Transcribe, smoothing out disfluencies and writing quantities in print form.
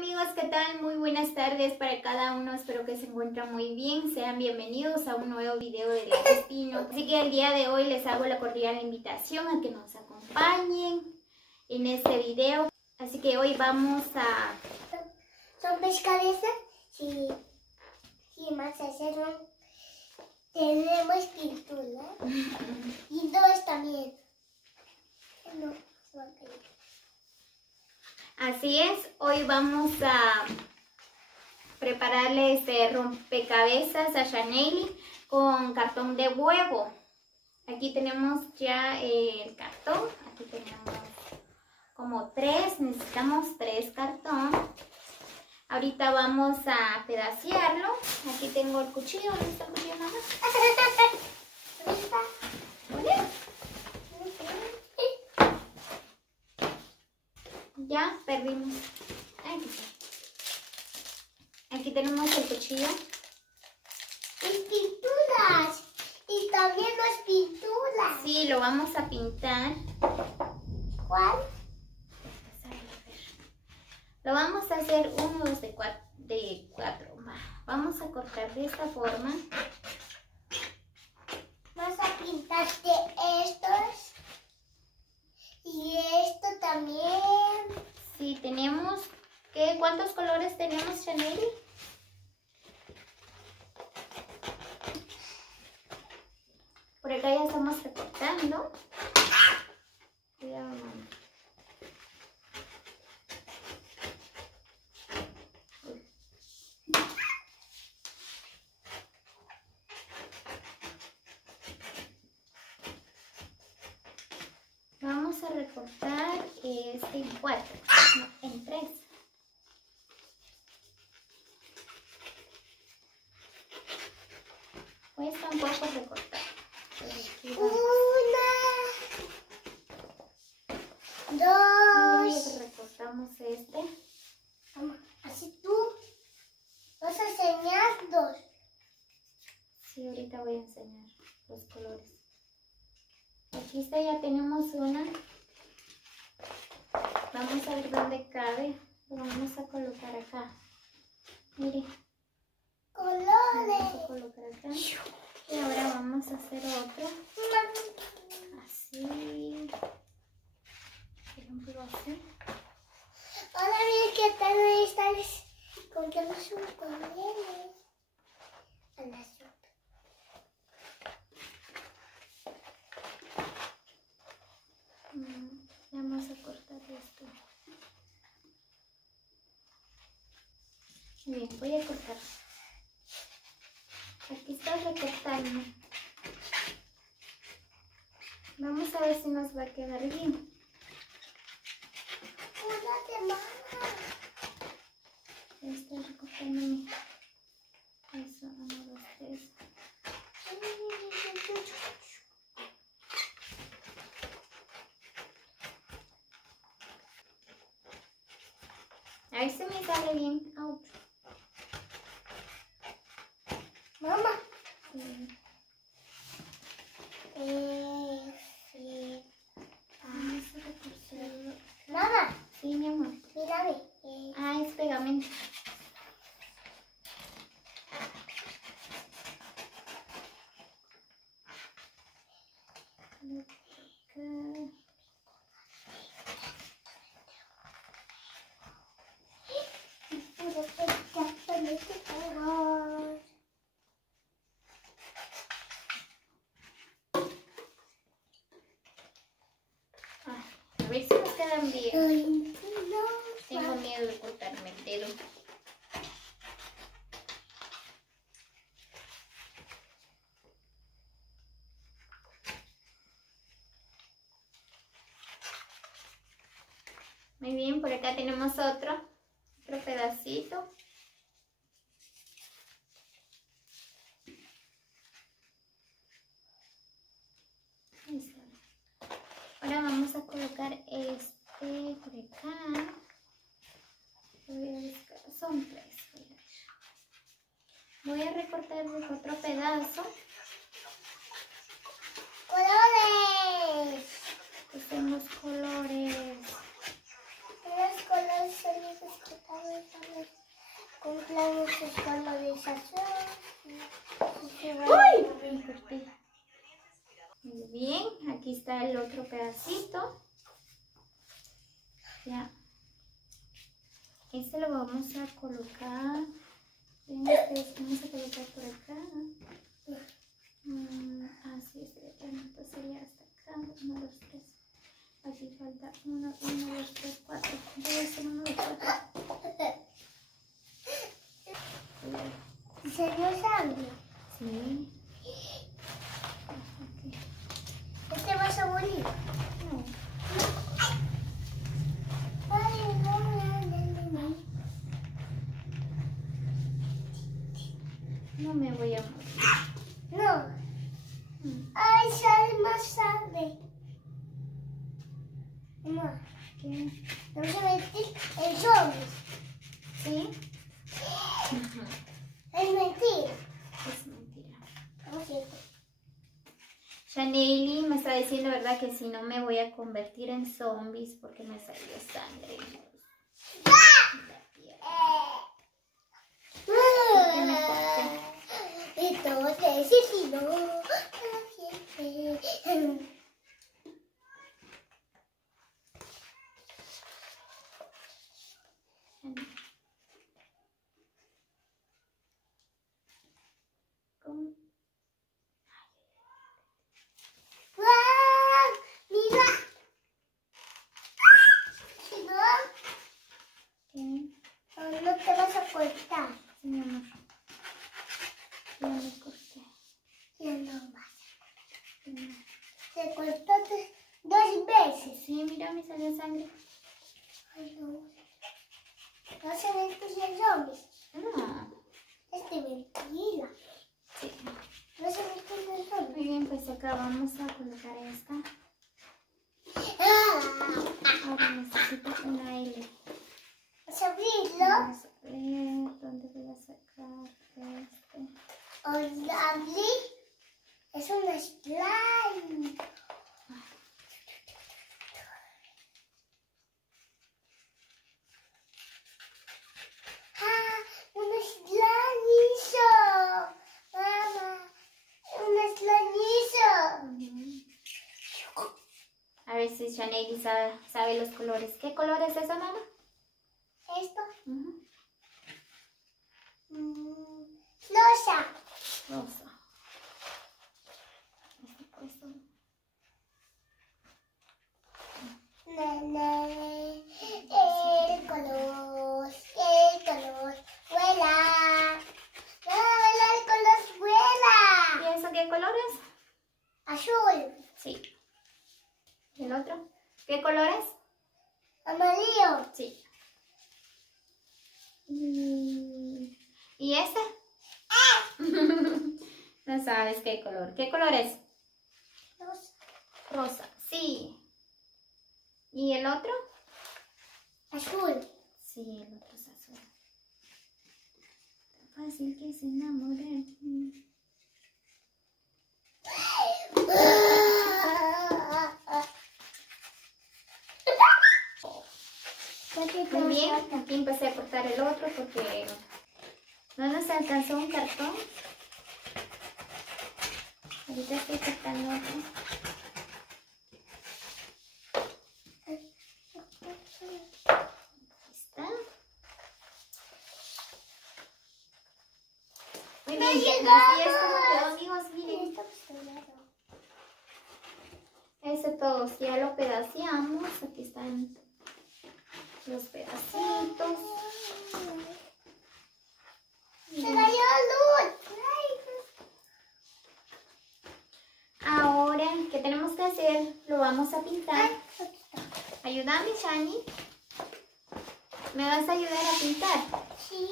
amigos, ¿qué tal? Muy buenas tardes para cada uno, espero que se encuentren muy bien. Sean bienvenidos a un nuevo video de La Destino. Así que el día de hoy les hago la cordial invitación a que nos acompañen en este video. Así que hoy vamos a... Son pescadezas y más hacerlo. Tenemos pintura y dos también. No, se va a caer. Así es, hoy vamos a prepararle este rompecabezas a Shanely con cartón de huevo. Aquí tenemos ya el cartón, aquí tenemos como 3, necesitamos 3 cartón. Ahorita vamos a pedacearlo. Aquí tengo el cuchillo, ¿dónde está el cuchillo, mamá? Ya perdimos. Aquí tenemos el cuchillo. Y pinturas. Y también las pinturas. Sí, lo vamos a pintar. ¿Cuál? Lo vamos a hacer 1, 2, de 4. Vamos a cortar de esta forma. Vamos a pintar de estos. Y esto también. Sí, tenemos... ¿Cuántos colores tenemos, Shanely? Por acá ya estamos recortando. Cuidado, mamá. Vamos a recortar en 4, no, en 3. Cuesta un poco recortar. Una, dos. Recortamos este. Así tú vas a enseñar dos. Sí, ahorita voy a enseñar los colores. Aquí está, ya tenemos una. Vamos a ver dónde cabe. Lo vamos a colocar acá. Mire. Colores. Vamos a colocar acá. Y ahora vamos a hacer otro. Así. Por ejemplo, así. Hola, bien, ¿qué tal? Estás? Contamos un color a la sopa. Vamos a cortar esto. Bien, voy a cortar. Aquí está recortando. Vamos a ver si nos va a quedar bien. Una semana. Estoy recortando. Eso, 1, 2, 3. A ver si me sale bien. Ouch. Mamá. Sí. Sí. Vamos a recortarlo. Mamá, Sí, mi amor. mírame. Ah, es pegamento. A ver si nos quedan bien. Tengo miedo de cortarme el dedo. Muy bien, por acá tenemos otro pedacito. Ahora vamos a colocar este por acá. Son 3. Voy a recortar otro pedazo. ¡Colores! Hacemos colores. Los colores son esos que están acá. otro pedacito. Ya. Este lo vamos a colocar. Vamos a colocar por acá. Así es, entonces sería hasta acá. 1, 2, 3. Aquí falta 1, 2, 3, 4. Debe ser 1, 2, 4. ¿Se dio sangre? Sí. ¿Este vas a morir? No. No me voy a morir. No. Ay, sale más sangre. Mamá, ¿Qué? vamos a meter el zombies. ¿Sí? Es mentira. Es mentira. ¿Cómo es cierto? Shaneli me está diciendo, ¿verdad? Que si no me voy a convertir en zombies porque me salió sangre. ¿Qué me corté? Entonces, si no, ¿Cómo? ¡guau! ¡Mira! Si no, ¿Qué? no te vas a cortar. Sí, mi amor. Ya me corté. Ya no vas a cortar. Se cortó 2 veces. Sí, mira, me salió sangre. Ay, no. ¿No se ven tus zombies? No. Es de mentira. Sí. No se ven tus zombies. Muy bien, pues acá vamos a colocar esta. Ahora necesito una L. ¿Vas a abrirlo? Vamos a ver dónde voy a sacar este. Abrí. Es un slime. Un slanizo. Mamá, un slanizo. A ver si Shaneli sabe los colores. ¿Qué color es esa, mamá? Esto. Ujú. Rosa. Rosa. Este puesto. El color vuela. El color vuela. ¿Y eso qué color es? Azul, Sí. ¿Y el otro? ¿Qué color es? amarillo, Sí. ¿Y ese? No sabes qué color. ¿Qué color es? rosa, Rosa. Sí. ¿Y el otro? azul. Sí, el otro es azul. Tan fácil que es enamorar. Muy bien, aquí empecé a cortar el otro porque no nos alcanzó un cartón. Ahorita estoy cortando otro. Ahí está. Muy bien, así es como quedó, amigos, miren. Ese todos ya lo pedaceamos. Aquí están los pedacitos. Se cayó luz. Ahora, ¿qué tenemos que hacer? Lo vamos a pintar. Ayúdame, Shani. ¿Me vas a ayudar a pintar? Sí.